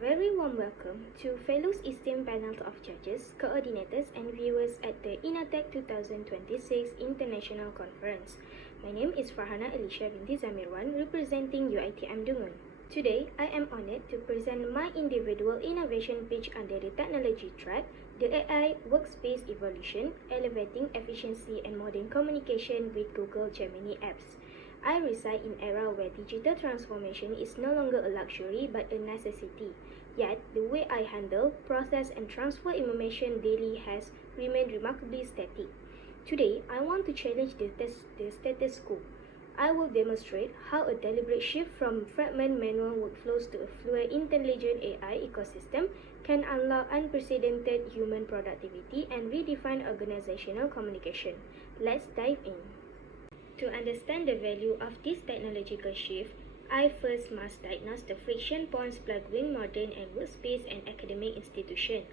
very warm welcome to fellows esteemed panel of judges, coordinators and viewers at the INATEC 2026 International Conference. My name is Farhana Eleesya Binti Zamirwan, representing UiTM Dungun. Today, I am honored to present my individual innovation pitch under the technology track, the AI Workspace Evolution, Elevating Efficiency and Modern Communication with Google Gemini Apps. I reside in an era where digital transformation is no longer a luxury but a necessity. Yet, the way I handle, process and transfer information daily has remained remarkably static. Today, I want to challenge the status quo. I will demonstrate how a deliberate shift from fragmented manual workflows to a fluid, intelligent AI ecosystem can unlock unprecedented human productivity and redefine organizational communication. Let's dive in. To understand the value of this technological shift, I first must diagnose the friction points plaguing modern and workspace and academic institutions.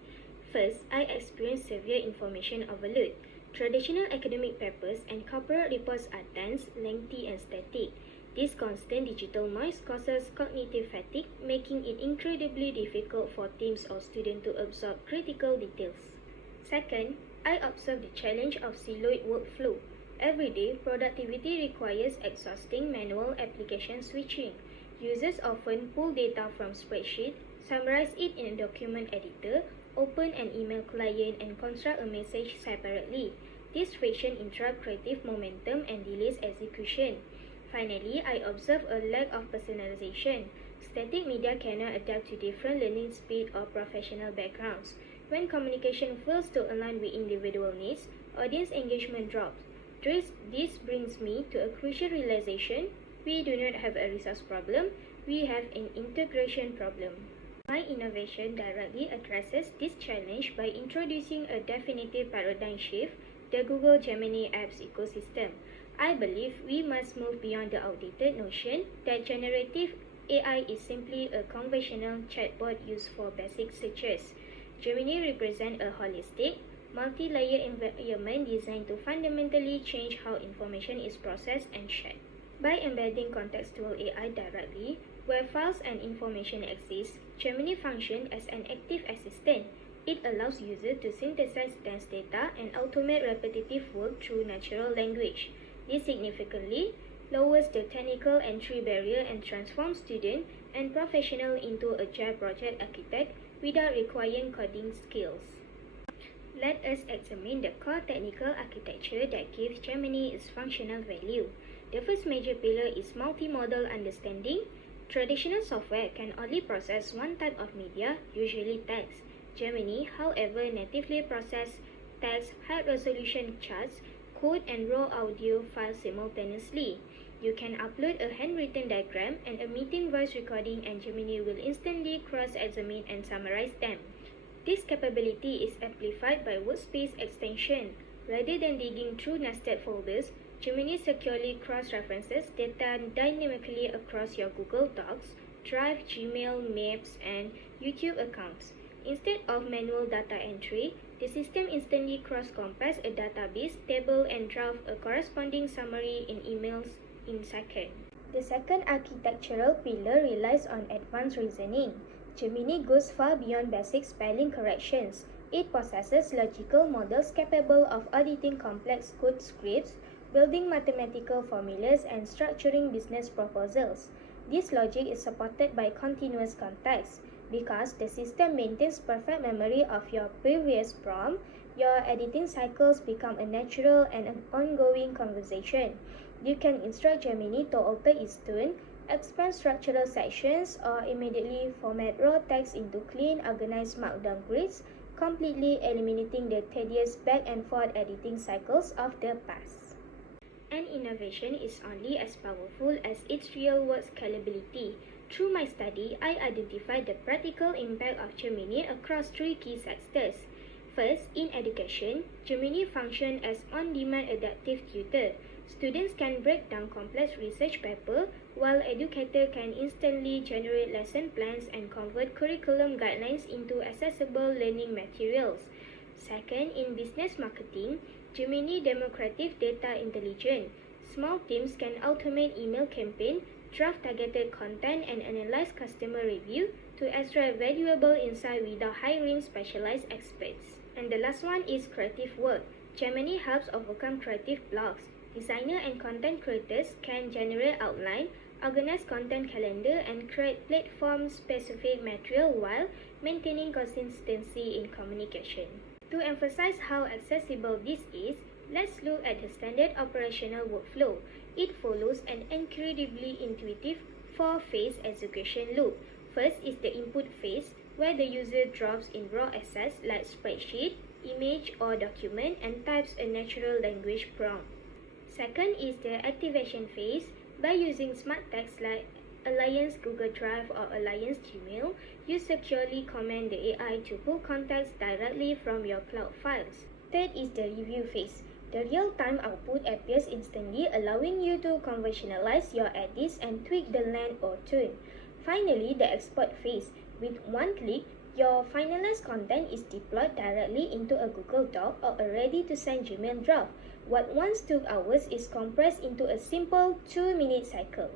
First, I experienced severe information overload. Traditional academic papers and corporate reports are dense, lengthy, and static. This constant digital noise causes cognitive fatigue, making it incredibly difficult for teams or students to absorb critical details. Second, I observed the challenge of siloed workflow. Every day, productivity requires exhausting manual application switching. Users often pull data from spreadsheets, summarize it in a document editor, open an email client, and construct a message separately. This friction interrupts creative momentum and delays execution. Finally, I observe a lack of personalization. Static media cannot adapt to different learning speed or professional backgrounds. When communication fails to align with individual needs, audience engagement drops. This brings me to a crucial realization: we do not have a resource problem, we have an integration problem. My innovation directly addresses this challenge by introducing a definitive paradigm shift, the Google Gemini Apps ecosystem. I believe we must move beyond the outdated notion that generative AI is simply a conventional chatbot used for basic searches. Gemini represents a holistic, multi-layer environment designed to fundamentally change how information is processed and shared. By embedding contextual AI directly, where files and information exist, Gemini functions as an active assistant. It allows users to synthesize dense data and automate repetitive work through natural language. This significantly lowers the technical entry barrier and transforms students and professionals into agile project architects without requiring coding skills. Let us examine the core technical architecture that gives Gemini its functional value. The first major pillar is multimodal understanding. Traditional software can only process one type of media, usually text. Gemini, however, natively processes text, high-resolution charts, code, and raw audio files simultaneously. You can upload a handwritten diagram and a meeting voice recording, and Gemini will instantly cross-examine and summarize them. This capability is amplified by Workspace extension. Rather than digging through nested folders, Gemini securely cross-references data dynamically across your Google Docs, Drive, Gmail, Maps, and YouTube accounts. Instead of manual data entry, the system instantly cross-compares a database table and drafts a corresponding summary in emails in seconds. The second architectural pillar relies on advanced reasoning. Gemini goes far beyond basic spelling corrections. It possesses logical models capable of auditing complex code scripts, building mathematical formulas, and structuring business proposals. This logic is supported by continuous context. Because the system maintains perfect memory of your previous prompt, your editing cycles become a natural and an ongoing conversation. You can instruct Gemini to alter its tone, expand structural sections, or immediately format raw text into clean, organized markdown grids, completely eliminating the tedious back-and-forth editing cycles of the past. An innovation is only as powerful as its real-world scalability. Through my study, I identified the practical impact of Gemini across three key sectors. First, in education, Gemini functions as on-demand adaptive tutor. Students can break down complex research papers, while educators can instantly generate lesson plans and convert curriculum guidelines into accessible learning materials. Second, in business marketing, Gemini democratizes data intelligence. Small teams can automate email campaigns, draft targeted content, and analyze customer review to to extract valuable insight without hiring specialized experts. And the last one is creative work. Gemini helps overcome creative blocks. Designers and content creators can generate outline, organize content calendar, and create platform-specific material while maintaining consistency in communication. To emphasize how accessible this is, let's look at the standard operational workflow. It follows an incredibly intuitive 4-phase execution loop. First is the input phase, where the user drops in raw assets like spreadsheet, image, or document and types a natural language prompt. Second is the activation phase. By using smart text like Alliance Google Drive or Alliance Gmail, you securely command the AI to pull context directly from your cloud files. Third is the review phase. The real-time output appears instantly, allowing you to conversationalize your edits and tweak the length or tone. Finally, the export phase. With one click, your finalized content is deployed directly into a Google Doc or a ready-to-send Gmail draft. What once took hours is compressed into a simple 2-minute cycle.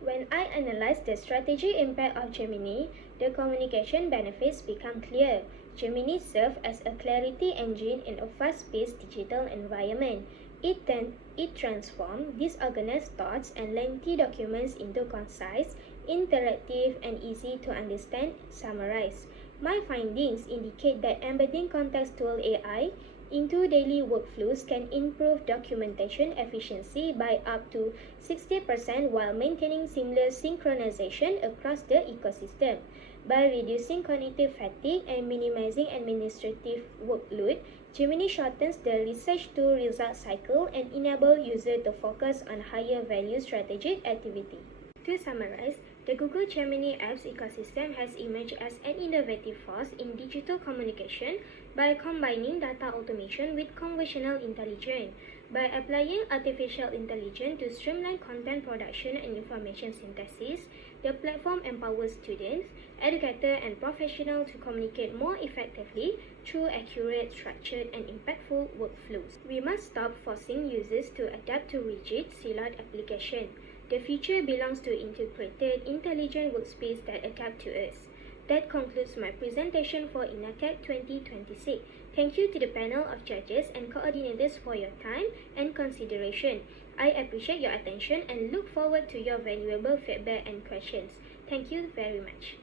When I analyze the strategic impact of Gemini, the communication benefits become clear. Gemini serves as a clarity engine in a fast-paced digital environment. It transforms disorganized thoughts and lengthy documents into concise, interactive, and easy to understand summaries. My findings indicate that embedding contextual AI into daily workflows can improve documentation efficiency by up to 60% while maintaining seamless synchronization across the ecosystem. By reducing cognitive fatigue and minimizing administrative workload, Gemini shortens the research-to-result cycle and enables users to focus on higher-value strategic activity. To summarize, the Google Gemini apps ecosystem has emerged as an innovative force in digital communication by combining data automation with conversational intelligence. By applying artificial intelligence to streamline content production and information synthesis, the platform empowers students, educators, and professionals to communicate more effectively through accurate, structured, and impactful workflows. We must stop forcing users to adapt to rigid, siloed applications. The future belongs to integrated, intelligent workspace that adapt to us. That concludes my presentation for INATEC 2026. Thank you to the panel of judges and coordinators for your time and consideration. I appreciate your attention and look forward to your valuable feedback and questions. Thank you very much.